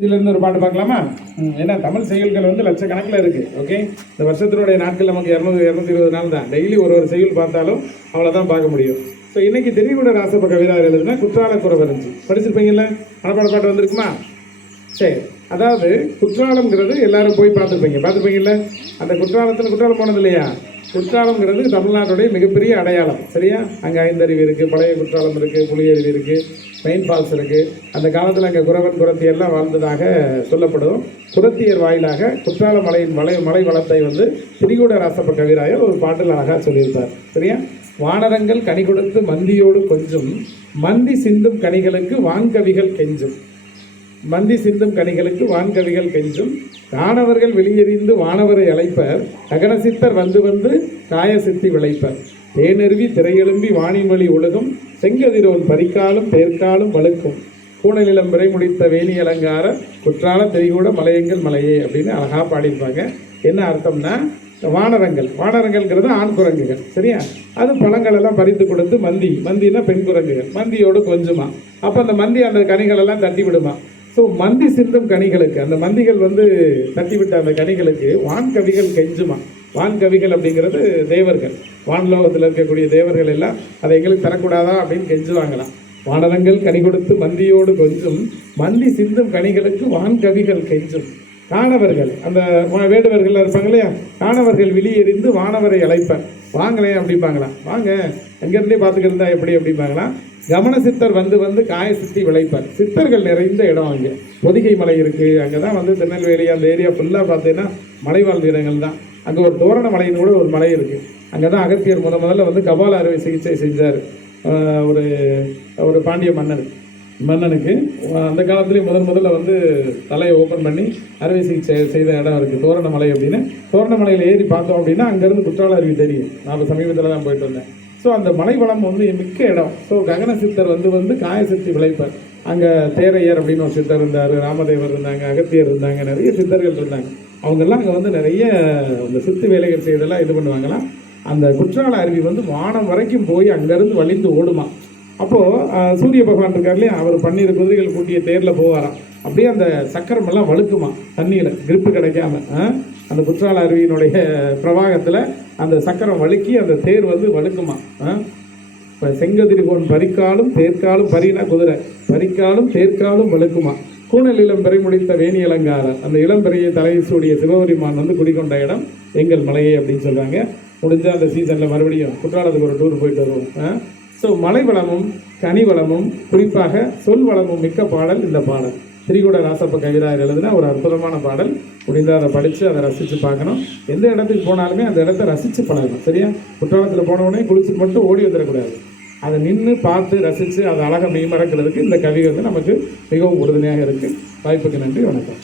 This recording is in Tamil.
இதிலிருந்து ஒரு பாட்டு பார்க்கலாமா? ஏன்னா தமிழ் செய்யுள்கள் வந்து லட்சக்கணக்கில் இருக்குது. ஓகே, இந்த வருஷத்தினுடைய நாட்கள் நமக்கு 220 நாள் தான். டெய்லி ஒரு செய்யுள் பார்த்தாலும் அவ்வளோதான் பார்க்க முடியும். ஸோ இன்னைக்கு தெரிவிக்கூட ராசப்ப கவிதார் எழுதுனா குற்றால குறவரஞ்சி படிச்சிருப்பீங்கல்ல? மனப்பாட பாட்டு வந்திருக்குமா? சரி, அதாவது குற்றாலம்ங்கிறது எல்லாரும் போய் பார்த்துருப்பீங்கல்ல? அந்த குற்றாலம் போனது இல்லையா? குற்றாலம்ங்கிறது தமிழ்நாட்டுடைய மிகப்பெரிய அடையாளம். சரியா? அங்கே ஐந்தருவி இருக்குது, பழைய குற்றாலம் இருக்குது, புளியருவி இருக்குது, மெயின் ஃபால்ஸ் இருக்குது. அந்த காலத்தில் அங்கே குறவன் குறத்தியெல்லாம் வாழ்ந்ததாக சொல்லப்படும். குறத்தியர் வாயிலாக குற்றால மலையின் மலை வளத்தை வந்து திரிகூட ராசப்ப கவிராயர் ஒரு பாட்டில் அழகாக சொல்லியிருப்பார். சரியா? வானரங்கள் கனி கொடுத்து மந்தியோடு கொஞ்சம், மந்தி சிந்தும் கனிகளுக்கு வான்கவிகள் கெஞ்சும். மந்தி சிந்தும் கனிகளுக்கு வான்கவிகள் கெஞ்சும், காணவர்கள் வெளியெறிந்து வானவரை அழைப்பர், ககனசித்தர் வந்து வந்து காய சித்தி விளைப்பர், தேனருவி திரையெலும்பி வாணிமொழி ஒழுகும், செங்கதிரோன் பரிக்காலும் தேர்க்காலும் வழுக்கும், கூணநிலம் விரை முடித்த வேணி அலங்கார குற்றால திரிகூட மலையங்கள் மலையே அப்படின்னு அழகாக பாடியிருப்பாங்க. என்ன அர்த்தம்னா, வானரங்கள்ங்கிறது ஆண் குரங்குகள். சரியா? அது பழங்கள் எல்லாம் பறித்து கொடுத்து மந்தினா பெண் குரங்குகள், மந்தியோடு கொஞ்சமா. அப்போ அந்த மந்தி அந்த கனிகள் எல்லாம் தட்டி விடுமா. ஸோ மந்தி சிந்தும் கனிகளுக்கு, அந்த மந்திகள் வந்து தட்டிவிட்ட அந்த கனிகளுக்கு வான்கவிகள் கெஞ்சுமா. வான்கவிகள் அப்படிங்கிறது தேவர்கள், வான்லோகத்தில் இருக்கக்கூடிய தேவர்கள் எல்லாம் அதை எங்களுக்கு தரக்கூடாதா அப்படின்னு கெஞ்சுவாங்களாம். வானரங்கள் கனி கொடுத்து மந்தியோடு கொஞ்சம், மந்தி சிந்தும் கனிகளுக்கு வான்கவிகள் கெஞ்சும், காணவர்கள் அந்த வேடுவர்கள் இருப்பாங்க இல்லையா, காணவர்கள் வெளியெறிந்து வானவரை அழைப்பர், வாங்களேன் அப்படிப்பாங்களாம், வாங்க அங்கேருந்தே பார்த்துக்கிருந்தா எப்படி அப்படிம்பாங்களாம். கமன சித்தர் வந்து வந்து காய சித்தி விளைப்பர், சித்தர்கள் நிறைந்த இடம். அங்கே பொதிகை மலை இருக்குது, அங்கே தான் வந்து திருநெல்வேலி அந்த ஏரியா ஃபுல்லாக பார்த்தீங்கன்னா மலை வாழ்ந்த இடங்கள் தான். அங்கே ஒரு தோரண மலைன்னு கூட ஒரு மலை இருக்குது. அங்கே தான் அகத்தியர் முதல்ல வந்து கபால அறுவை சிகிச்சை செஞ்சார். ஒரு பாண்டிய மன்னனுக்கு அந்த காலத்துலேயும் முதல்ல வந்து தலையை ஓப்பன் பண்ணி அறுவை சிகிச்சை செய்த இடம் இருக்குது தோரணமலை அப்படின்னு. தோரணமலையில் ஏறி பார்த்தோம் அப்படின்னா அங்கேருந்து குற்றால அருவி தெரியும். நான் இப்போ சமீபத்தில் தான் போயிட்டு வந்தேன். ஸோ அந்த மலை வளம் வந்து மிக்க இடம். ஸோ ககன சித்தர் வந்து வந்து காய சித்தி விளைப்பர். அங்கே தேரையர் அப்படின்னு ஒரு சித்தர் இருந்தார், ராமதேவர் இருந்தாங்க, அகத்தியர் இருந்தாங்க, நிறைய சித்தர்கள் இருந்தாங்க. அவங்கெல்லாம் அங்கே வந்து நிறைய அந்த சித்து வேலைகள் செய்தெல்லாம் இது பண்ணுவாங்களாம். அந்த குற்றால அருவி வந்து வானம் வரைக்கும் போய் அங்கேருந்து வலிந்து ஓடுமா. அப்போது சூரிய பகவான் இருக்கார் இல்லையா, அவர் 12 குதிரைகள் கூட்டிய தேரில் போவாராம். அப்படியே அந்த சக்கரமெல்லாம் வழுக்குமா தண்ணியில், கிரிப்பு கிடைக்காம. அந்த குற்றால அருவியினுடைய பிரவாகத்தில் அந்த சக்கரம் வழுக்கி அந்த தேர் வந்து வழுக்குமா. இப்போ செங்கதிரிகோன் பரிக்காலும் தேர்க்காலும், பரினா குதிரை, பரிக்காலும் தேர்க்காலும் வழுக்குமா, கூணல் இளம் பெறை முடித்த வேணி அலங்காரர், அந்த இளம்பெறையை தலையை சூடிய சிவபெருமான் வந்து குடிக்கொண்ட இடம் எங்கள் மலையே அப்படின்னு சொல்கிறாங்க. முடிஞ்சால் அந்த சீசனில் மறுபடியும் குற்றாலத்துக்கு ஒரு டூர் போயிட்டு வருவோம். ஸோ மலை வளமும் கனி வளமும் குறிப்பாக சொல் வளமும் மிக்க பாடல் இந்த பாடல். திரிகூட ராசப்ப கவிராயர் எழுதுனா ஒரு அற்புதமான பாடல். முடிந்தால் அதை படித்து அதை ரசித்து பார்க்கணும். எந்த இடத்துக்கு போனாலுமே அந்த இடத்த ரசித்து பழகணும். சரியா? குற்றாலத்தில் போனவுடனே குளிச்சுட்டு மட்டும் ஓடி வந்துடக்கூடாது. அதை நின்று பார்த்து ரசித்து அதை அழகாக மெய்மறக்கிறதுக்கு இந்த கவி வந்து நமக்கு மிகவும் உறுதுணையாக இருக்குது. வாய்ப்புக்கு நன்றி, வணக்கம்.